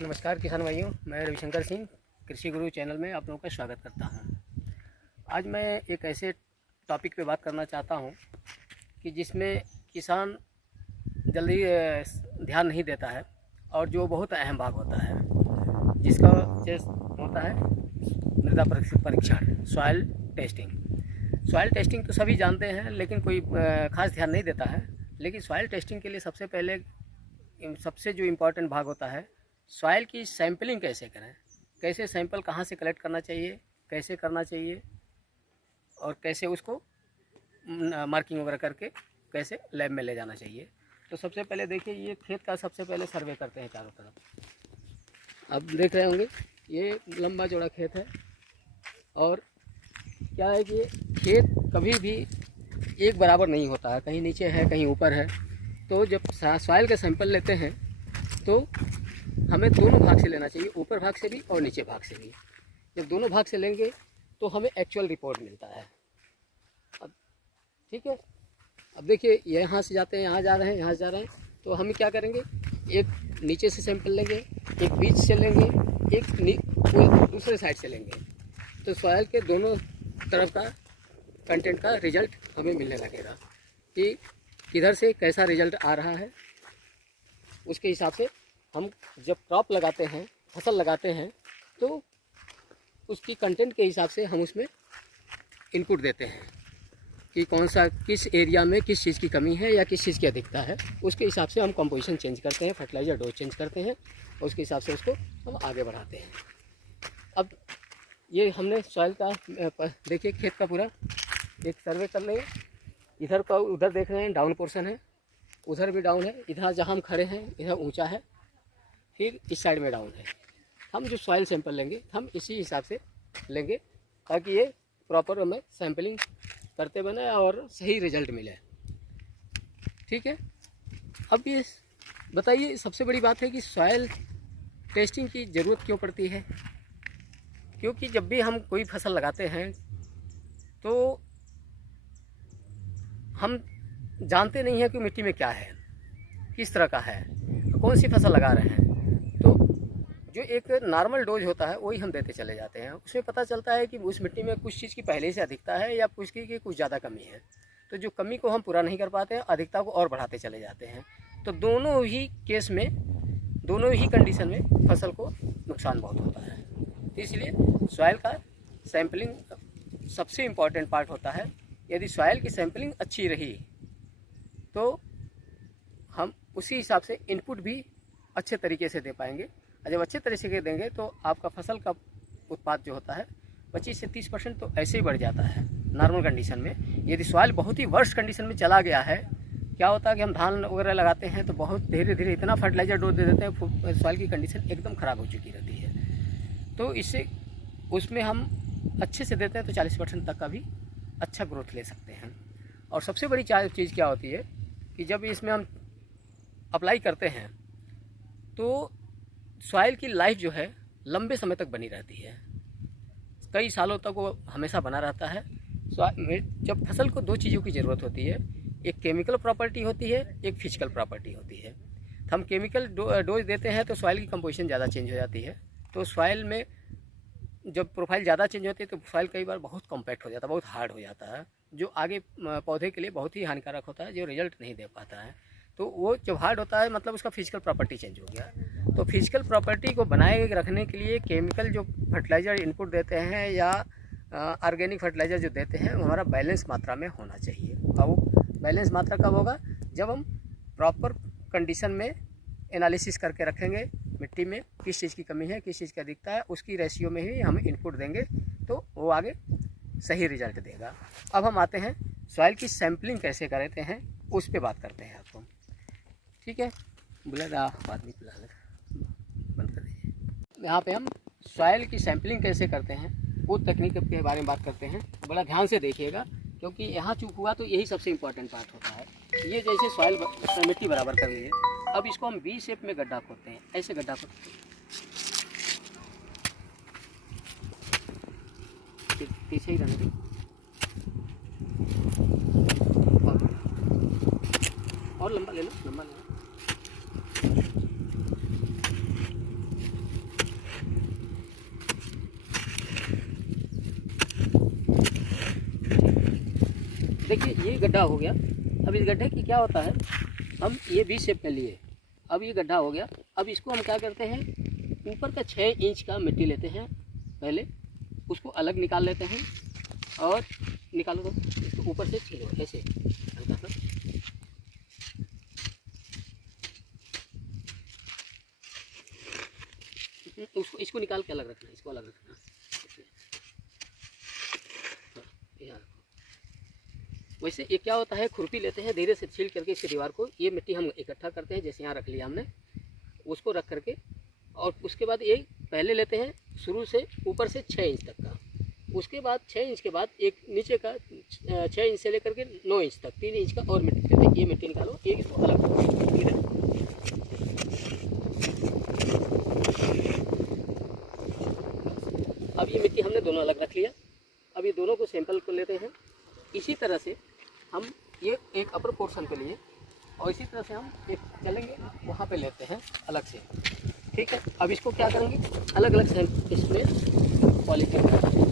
नमस्कार किसान भाइयों, मैं रविशंकर सिंह कृषि गुरु चैनल में आप लोगों का स्वागत करता हूं। आज मैं एक ऐसे टॉपिक पे बात करना चाहता हूं कि जिसमें किसान जल्दी ध्यान नहीं देता है और जो बहुत अहम भाग होता है, जिसका होता है मृदा परीक्षण, सॉइल टेस्टिंग। सॉइल टेस्टिंग तो सभी जानते हैं, लेकिन कोई खास ध्यान नहीं देता है। लेकिन सॉइल टेस्टिंग के लिए सबसे पहले सबसे जो इम्पोर्टेंट भाग होता है, सॉइल की सैंपलिंग कैसे करें, कैसे सैंपल कहाँ से कलेक्ट करना चाहिए, कैसे करना चाहिए और कैसे उसको मार्किंग वगैरह करके कैसे लैब में ले जाना चाहिए। तो सबसे पहले देखिए, ये खेत का सबसे पहले सर्वे करते हैं चारों तरफ। अब देख रहे होंगे ये लंबा चौड़ा खेत है, और क्या है कि खेत कभी भी एक बराबर नहीं होता है, कहीं नीचे है कहीं ऊपर है। तो जब सॉइल का सैंपल लेते हैं तो हमें दोनों भाग से लेना चाहिए, ऊपर भाग से भी और नीचे भाग से भी। जब दोनों भाग से लेंगे तो हमें एक्चुअल रिपोर्ट मिलता है। अब ठीक है, अब देखिए यहाँ से जाते हैं, यहाँ जा रहे हैं, यहाँ से जा रहे हैं, तो हम क्या करेंगे, एक नीचे से सैंपल लेंगे, एक बीच से लेंगे, एक दूसरे साइड से लेंगे। तो सॉइल के दोनों तरफ का कंटेंट का रिजल्ट हमें मिलने लगेगा कि किधर से कैसा रिजल्ट आ रहा है। उसके हिसाब से हम जब क्रॉप लगाते हैं, फसल लगाते हैं, तो उसकी कंटेंट के हिसाब से हम उसमें इनपुट देते हैं कि कौन सा किस एरिया में किस चीज़ की कमी है या किस चीज़ की अधिकता है। उसके हिसाब से हम कंपोजिशन चेंज करते हैं, फर्टिलाइज़र डोज चेंज करते हैं, और उसके हिसाब से उसको हम आगे बढ़ाते हैं। अब ये हमने सॉइल का देखिए खेत का पूरा एक सर्वे कर लेंगे। इधर का उधर देख रहे हैं डाउन पोर्शन है, उधर भी डाउन है, इधर जहाँ हम खड़े हैं इधर ऊंचा है, फिर इस साइड में डाउन है। हम जो सॉइल सैंपल लेंगे हम इसी हिसाब से लेंगे ताकि ये प्रॉपर हमें सैंपलिंग करते बने और सही रिजल्ट मिले। ठीक है, अब ये बताइए, सबसे बड़ी बात है कि सॉइल टेस्टिंग की ज़रूरत क्यों पड़ती है। क्योंकि जब भी हम कोई फसल लगाते हैं तो हम जानते नहीं हैं कि मिट्टी में क्या है, किस तरह का है, कौन सी फसल लगा रहे हैं। तो जो एक नॉर्मल डोज होता है वही हम देते चले जाते हैं। उसमें पता चलता है कि उस मिट्टी में कुछ चीज़ की पहले से अधिकता है या कुछ की कुछ ज़्यादा कमी है। तो जो कमी को हम पूरा नहीं कर पाते हैं, अधिकता को और बढ़ाते चले जाते हैं। तो दोनों ही केस में, दोनों ही कंडीशन में फसल को नुकसान बहुत होता है। तो इसलिए सॉइल का सैंपलिंग सबसे इम्पॉर्टेंट पार्ट होता है। यदि सॉइल की सैंपलिंग अच्छी रही तो हम उसी हिसाब से इनपुट भी अच्छे तरीके से दे पाएंगे। और जब अच्छे तरीके से देंगे तो आपका फसल का उत्पाद जो होता है 25 से 30% तो ऐसे ही बढ़ जाता है नॉर्मल कंडीशन में। यदि सॉइल बहुत ही वर्स्ट कंडीशन में चला गया है, क्या होता है कि हम धान वगैरह लगाते हैं तो बहुत धीरे धीरे इतना फर्टिलाइजर डोज दे देते हैं, सॉइल की कंडीशन एकदम ख़राब हो चुकी रहती है। तो इससे उसमें हम अच्छे से देते हैं तो 40% तक का भी अच्छा ग्रोथ ले सकते हैं। और सबसे बड़ी चीज़ क्या होती है कि जब इसमें हम अप्लाई करते हैं तो सॉइल की लाइफ जो है लंबे समय तक बनी रहती है, कई सालों तक वो हमेशा बना रहता है। जब फसल को दो चीज़ों की ज़रूरत होती है, एक केमिकल प्रॉपर्टी होती है, एक फिजिकल प्रॉपर्टी होती है। तो हम केमिकल डोज देते हैं तो सॉइल की कंपोजिशन ज़्यादा चेंज हो जाती है। तो सॉइल में जब प्रोफाइल ज़्यादा चेंज होती है तो सॉइल कई बार बहुत कॉम्पैक्ट हो जाता है, बहुत हार्ड हो जाता है, जो आगे पौधे के लिए बहुत ही हानिकारक होता है, जो रिजल्ट नहीं दे पाता है। तो वो जब हार्ड होता है मतलब उसका फिजिकल प्रॉपर्टी चेंज हो गया। तो फिजिकल प्रॉपर्टी को बनाए रखने के लिए केमिकल जो फर्टिलाइज़र इनपुट देते हैं या ऑर्गेनिक फर्टिलाइज़र जो देते हैं वो हमारा बैलेंस मात्रा में होना चाहिए। और वो बैलेंस मात्रा कब होगा, जब हम प्रॉपर कंडीशन में एनालिसिस करके रखेंगे मिट्टी में किस चीज़ की कमी है, किस चीज़ की अधिकता है, उसकी रेशियो में ही हम इनपुट देंगे तो वो आगे सही रिजल्ट देगा। अब हम आते हैं सॉइल की सैंपलिंग कैसे करते हैं, उस पर बात करते हैं आपको। ठीक है, बुला बाद में बुला बंद कर दीजिए। यहाँ पे हम सॉइल की सैंपलिंग कैसे करते हैं वो तकनीक के बारे में बात करते हैं। बड़ा ध्यान से देखिएगा क्योंकि यहाँ चूक हुआ तो यही सबसे इम्पोर्टेंट पार्ट होता है। ये जैसे सॉइल मिट्टी बराबर कर लीजिए, अब इसको हम वी शेप में गड्ढा खोदते हैं, ऐसे गड्ढा खोदते हैं, पीछे ही रहने दें। और लंबा ले लो, लंबा ले लो। देखिए ये गड्ढा हो गया। अब इस गड्ढे की क्या होता है, हम ये बी शेप में लिए, अब ये गड्ढा हो गया। अब इसको हम क्या करते हैं, ऊपर का 6 इंच का मिट्टी लेते हैं, पहले उसको अलग निकाल लेते हैं और निकालो तो इसको ऊपर से छीलो ऐसे हल्का सा। उसको इसको निकाल के अलग रखना, इसको अलग रखना। यहाँ वैसे ये क्या होता है, खुरपी लेते हैं, धीरे से छील करके इसकी दीवार को, ये मिट्टी हम इकट्ठा करते हैं, जैसे यहाँ रख लिया हमने, उसको रख करके, और उसके बाद ये पहले लेते हैं शुरू से ऊपर से 6 इंच तक का, उसके बाद 6 इंच के बाद एक नीचे का 6 इंच से लेकर के 9 इंच तक 3 इंच का और मिट्टी लेते हैं। ये मिट्टी निकालो, एक इसको अलग इधर। अब ये मिट्टी हमने दोनों अलग रख लिया। अब ये दोनों को सैंपल को लेते हैं। इसी तरह से हम ये एक अपर पोर्शन पे लिए और इसी तरह से हम एक चलेंगे वहाँ पे लेते हैं अलग से। ठीक है, अब इसको क्या करेंगे, अलग अलग सैंपल इसमें पॉलीथिन करेंगे।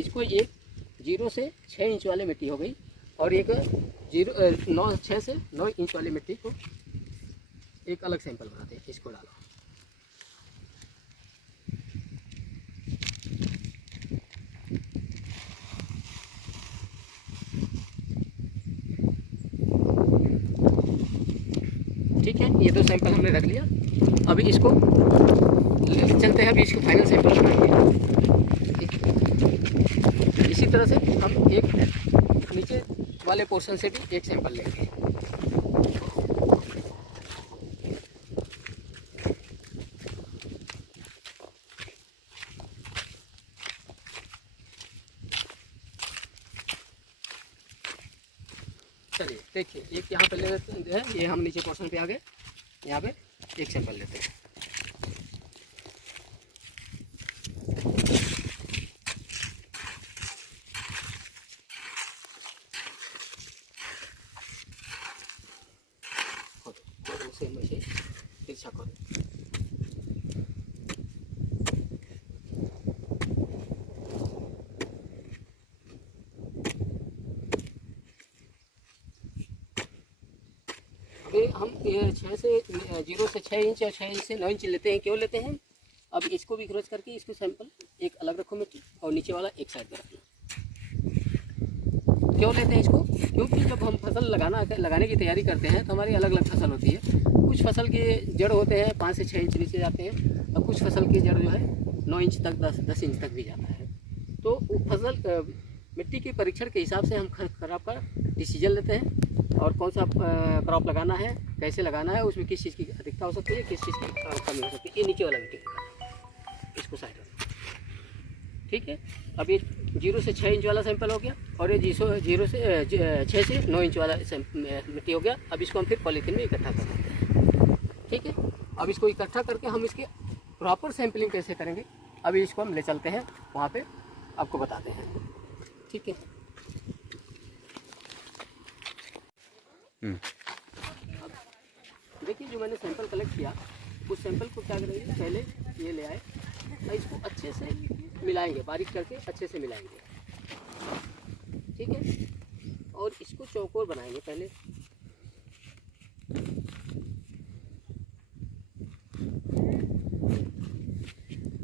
इसको एक 0 से 6 इंच वाली मिट्टी हो गई और एक 6 से 9 इंच वाली मिट्टी को एक अलग सैंपल बनाते हैं। इसको डालो, ठीक है, ये 2 सैंपल हमने रख लिया। अभी इसको चलते हैं, अभी इसको फाइनल सैंपल बनाएंगे। इसी तरह से हम एक नीचे वाले पोर्शन से भी एक सैंपल लेंगे। चलिए देखिए, एक यहाँ पे ले लेते हैं, ये हम नीचे पोर्शन पे आ गए, यहाँ पे एक सैंपल लेते हैं। सेम वैसे तिरछा करो। अभी हम 0 से 6 इंच और 6 इंच से 9 इंच लेते हैं। क्यों लेते हैं, अब इसको भी क्रॉस करके इसको सैंपल एक अलग रखो मिट्टी और नीचे वाला एक साइड में रखना। क्यों लेते हैं इसको, क्योंकि जब हम फसल लगाने की तैयारी करते हैं तो हमारी अलग अलग फसल होती है। कुछ फसल के जड़ होते हैं 5 से 6 इंच नीचे जाते हैं और कुछ फसल की जड़ जो है 9 इंच तक 10 इंच तक भी जाता है। तो फसल मिट्टी के परीक्षण के हिसाब से हम क्रॉप का डिसीजन लेते हैं और कौन सा क्रॉप लगाना है, कैसे लगाना है, उसमें किस चीज़ की अधिकता हो सकती है, किस चीज़ की कमी हो सकती है। ये नीचे वाला मिट्टी इसको साइड रखो। ठीक है, अब ये 0 से 6 इंच वाला सैंपल हो गया और ये 0 से 6 से 9 इंच वाला मिट्टी हो गया। अब इसको हम फिर पॉलीथीन में इकट्ठा कर सकते हैं। ठीक है, अब इसको इकट्ठा करके हम इसके प्रॉपर सैंपलिंग कैसे करेंगे, अभी इसको हम ले चलते हैं वहाँ पे, आपको बताते हैं। ठीक है, देखिए जो मैंने सैंपल कलेक्ट किया, उस सैंपल को क्या करेंगे, पहले ये ले आए और इसको अच्छे से मिलाएंगे, बारीक करके अच्छे से मिलाएंगे। ठीक है, और इसको चौकोर बनाएंगे पहले।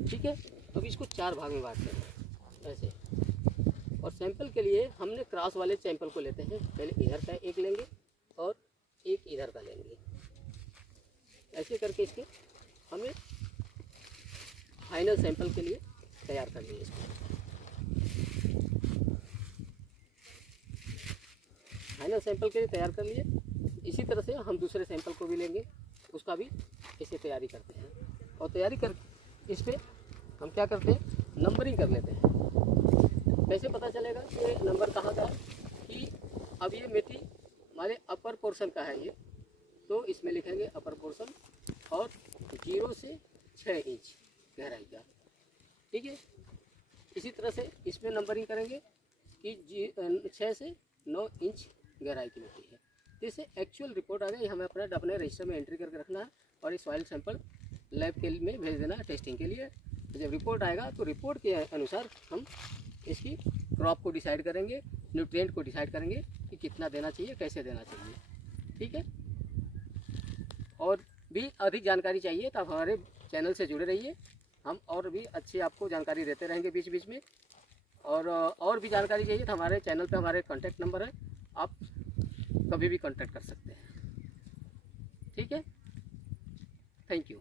ठीक है, अब इसको 4 भाग में बांटते हैं ऐसे। और सैंपल के लिए हमने क्रॉस वाले सैंपल को लेते हैं, पहले इधर का एक लेंगे और एक इधर का लेंगे। ऐसे करके इसके हमें फाइनल सैंपल के लिए तैयार कर लेंगे इसको। फाइनल सैंपल के लिए तैयार कर लिए। इसी तरह से हम दूसरे सैंपल को भी लेंगे, उसका भी ऐसे तैयारी करते हैं। और तैयारी कर इस पर हम क्या करते हैं, नंबरिंग कर लेते हैं। कैसे पता चलेगा कि नंबर कहाँ का है, कि अब ये मिट्टी हमारे अपर पोर्शन का है ये, तो इसमें लिखेंगे अपर पोर्शन और 0 से 6 इंच गहराई का। ठीक है, इसी तरह से इसमें नंबरिंग करेंगे कि 6 से 9 इंच गहराई की मिट्टी है। जैसे एक्चुअल रिपोर्ट आ गई, हमें अपने रजिस्टर में एंट्री करके रखना है और इस सॉइल सैंपल लैब के में भेज देना है टेस्टिंग के लिए। जब रिपोर्ट आएगा तो रिपोर्ट के अनुसार हम इसकी क्रॉप को डिसाइड करेंगे, न्यूट्रिएंट को डिसाइड करेंगे कि कितना देना चाहिए, कैसे देना चाहिए। ठीक है, और भी अधिक जानकारी चाहिए तो आप हमारे चैनल से जुड़े रहिए, हम और भी अच्छी आपको जानकारी देते रहेंगे बीच बीच में। और भी जानकारी चाहिए तो हमारे चैनल पे हमारे कॉन्टैक्ट नंबर है, आप कभी भी कॉन्टैक्ट कर सकते हैं। ठीक है, थैंक यू।